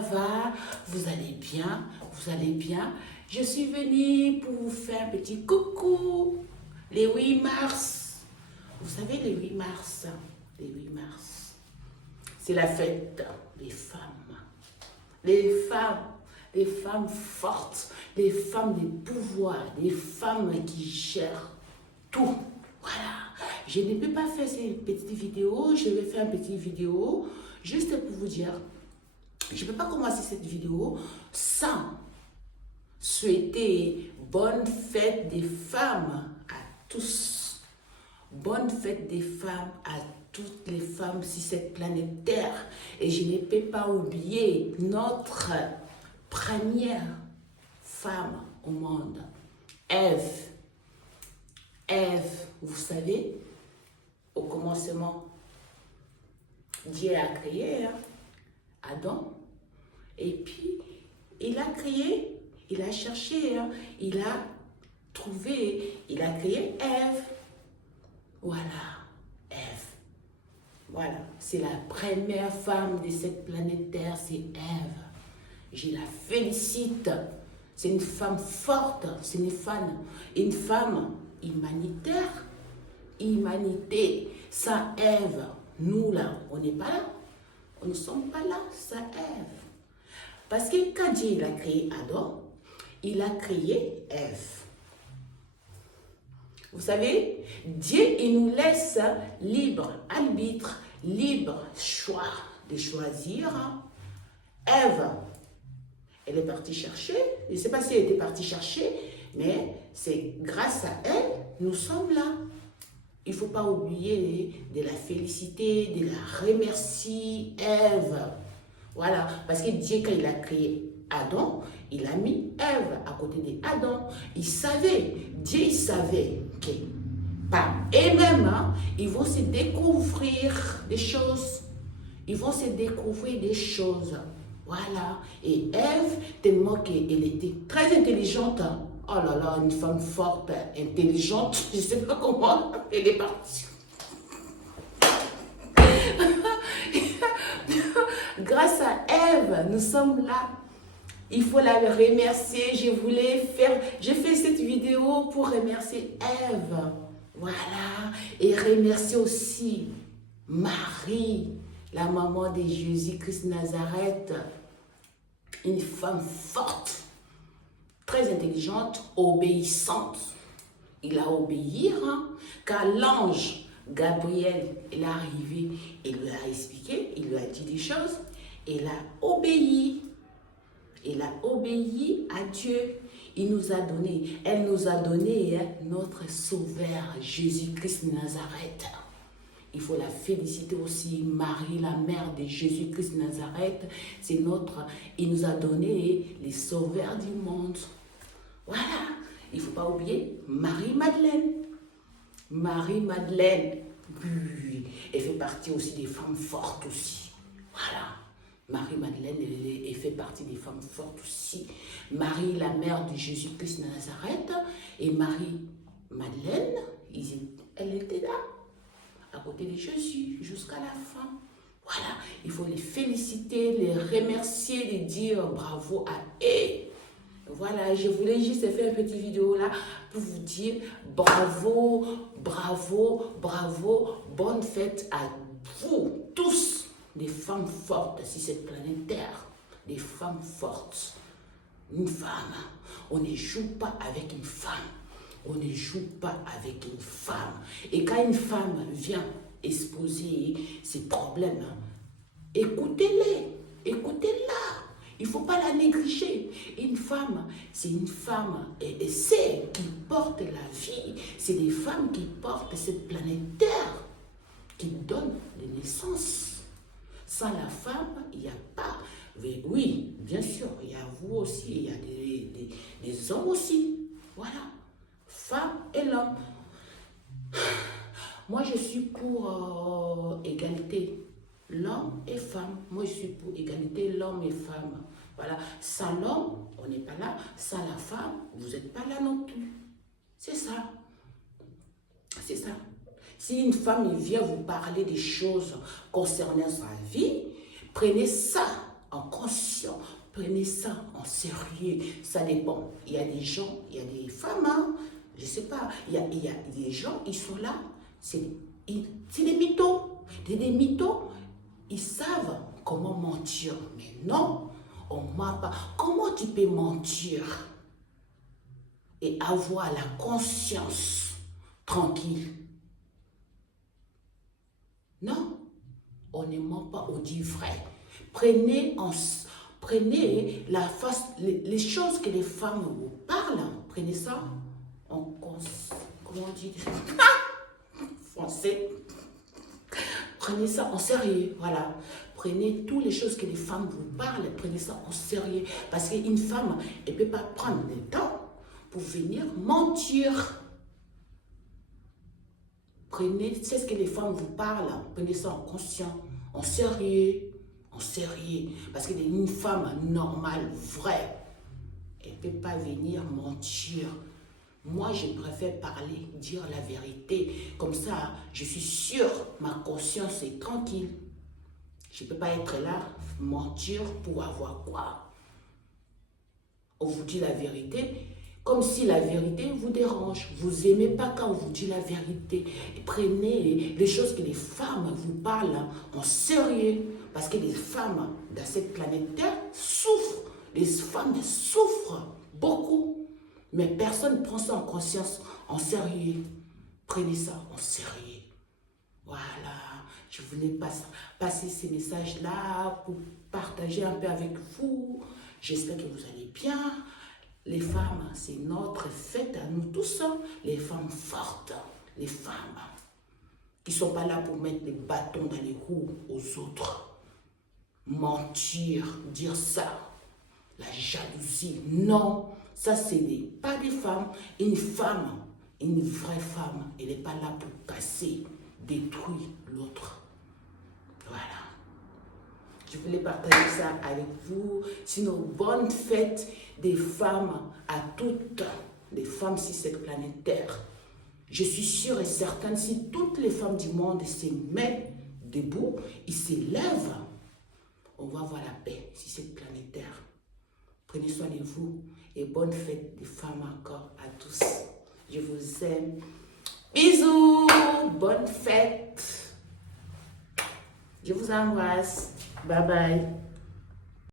ça va? Vous allez bien? Vous allez bien? Je suis venue pour vous faire un petit coucou. Les 8 mars. Vous savez, les 8 mars, les 8 mars, c'est la fête des femmes. Les femmes fortes, les femmes de pouvoir, les femmes qui gèrent tout. Voilà. Je ne peux pas faire ces petites vidéos. Je vais faire une petite vidéo juste pour vous dire. Je ne peux pas commencer cette vidéo sans souhaiter bonne fête des femmes à tous. Bonne fête des femmes à toutes les femmes sur cette planète Terre. Et je ne peux pas oublier notre première femme au monde, Ève. Ève, vous savez, au commencement, Dieu a créé Adam. Et puis, il a créé, il a cherché, il a trouvé, il a créé Ève. Voilà, Ève. Voilà, c'est la première femme de cette planète Terre, c'est Ève. Je la félicite. C'est une femme forte, c'est une femme humanitaire. Humanité, sans Ève, nous là, on n'est pas là. On ne sommes pas là, sans Ève. Parce que quand Dieu il a créé Adam, il a créé Ève. Vous savez, Dieu, il nous laisse libre arbitre, libre choix de choisir. Ève, elle est partie chercher. Je ne sais pas si elle était partie chercher, mais c'est grâce à elle, nous sommes là. Il ne faut pas oublier de la féliciter, de la remercier, Ève. Voilà, parce que Dieu, quand il a créé Adam, il a mis Ève à côté d'Adam. Il savait, Dieu il savait que par eux-mêmes, ils vont se découvrir des choses. Ils vont se découvrir des choses. Voilà. Et Ève, tellement qu'elle était très intelligente. Oh là là, une femme forte, intelligente. Je ne sais pas comment elle est partie. Grâce à Ève, nous sommes là. Il faut la remercier. J'ai fait cette vidéo pour remercier Ève. Voilà. Et remercier aussi Marie, la maman de Jésus-Christ Nazareth. Une femme forte, très intelligente, obéissante. Il a obéi, car l'ange Gabriel est arrivé, il lui a expliqué, il lui a dit des choses. Il a obéi. Il a obéi à Dieu. Elle nous a donné notre Sauveur, Jésus-Christ Nazareth. Il faut la féliciter aussi, Marie, la mère de Jésus-Christ Nazareth. Il nous a donné les sauveurs du monde. Voilà. Il ne faut pas oublier Marie-Madeleine. Marie-Madeleine, elle fait partie aussi des femmes fortes aussi. Voilà. Marie-Madeleine, elle fait partie des femmes fortes aussi. Marie, la mère de Jésus-Christ Nazareth, et Marie-Madeleine, elle était là, à côté de Jésus, jusqu'à la fin. Voilà, il faut les féliciter, les remercier, les dire bravo à eux. Voilà, je voulais juste faire une petite vidéo là pour vous dire bravo, bravo, bravo, bonne fête à vous tous, des femmes fortes sur cette planète Terre, des femmes fortes. Une femme, on ne joue pas avec une femme, on ne joue pas avec une femme. Et quand une femme vient exposer ses problèmes, écoutez-les, écoutez-la. Il ne faut pas la négliger. Une femme, c'est une femme, et c'est qui porte la vie. C'est des femmes qui portent cette planète Terre, qui donnent des naissances. Sans la femme, il n'y a pas. Oui, bien sûr, il y a vous aussi, il y a des hommes aussi. Voilà. Femme et l'homme. Moi, je suis pour égalité. L'homme et femme. Moi, je suis pour égalité, l'homme et femme. Voilà. Sans l'homme, on n'est pas là. Sans la femme, vous n'êtes pas là non plus. C'est ça. C'est ça. Si une femme vient vous parler des choses concernant sa vie, prenez ça en conscience. Prenez ça en sérieux. Ça dépend. Il y a des gens, il y a des femmes, hein, je ne sais pas. Il y a des gens, ils sont là. C'est des mythos. Des mythos, ils savent comment mentir. Mais non, on ne ment pas. Comment tu peux mentir et avoir la conscience tranquille? Non, on ne ment pas, on dit vrai. Prenez les choses que les femmes vous parlent, prenez ça en comment on dit français, prenez ça en sérieux, voilà. Prenez toutes les choses que les femmes vous parlent, prenez ça en sérieux. Parce qu'une femme, elle ne peut pas prendre le temps pour venir mentir. Prenez, c'est ce que les femmes vous parlent, prenez ça en conscience, en sérieux. En sérieux. Parce qu'une femme normale, vraie, elle ne peut pas venir mentir. Moi, je préfère parler, dire la vérité. Comme ça, je suis sûre, ma conscience est tranquille. Je ne peux pas être là, mentir pour avoir quoi? On vous dit la vérité, comme si la vérité vous dérange. Vous n'aimez pas quand on vous dit la vérité. Et prenez les choses que les femmes vous parlent en sérieux. Parce que les femmes dans cette planète Terre souffrent. Les femmes souffrent beaucoup. Mais personne ne prend ça en conscience, en sérieux. Prenez ça en sérieux. Voilà. Je voulais passer ces messages-là pour partager un peu avec vous. J'espère que vous allez bien. Les femmes, c'est notre fête à nous tous. Les femmes fortes. Les femmes qui ne sont pas là pour mettre des bâtons dans les roues aux autres. Mentir, dire ça, la jalousie, non, ça c'est pas des femmes. Une femme, une vraie femme, elle n'est pas là pour casser, détruire l'autre. Voilà. Je voulais partager ça avec vous. Sinon, bonne fête des femmes à toutes les femmes sur cette planète Terre. Je suis sûre et certaine, si toutes les femmes du monde se mettent debout, ils s'élèvent, on va avoir la paix sur cette planète Terre. Prenez soin de vous et bonne fête des femmes encore à tous. Je vous aime. Bisous, bonne fête. Je vous embrasse. Bye bye.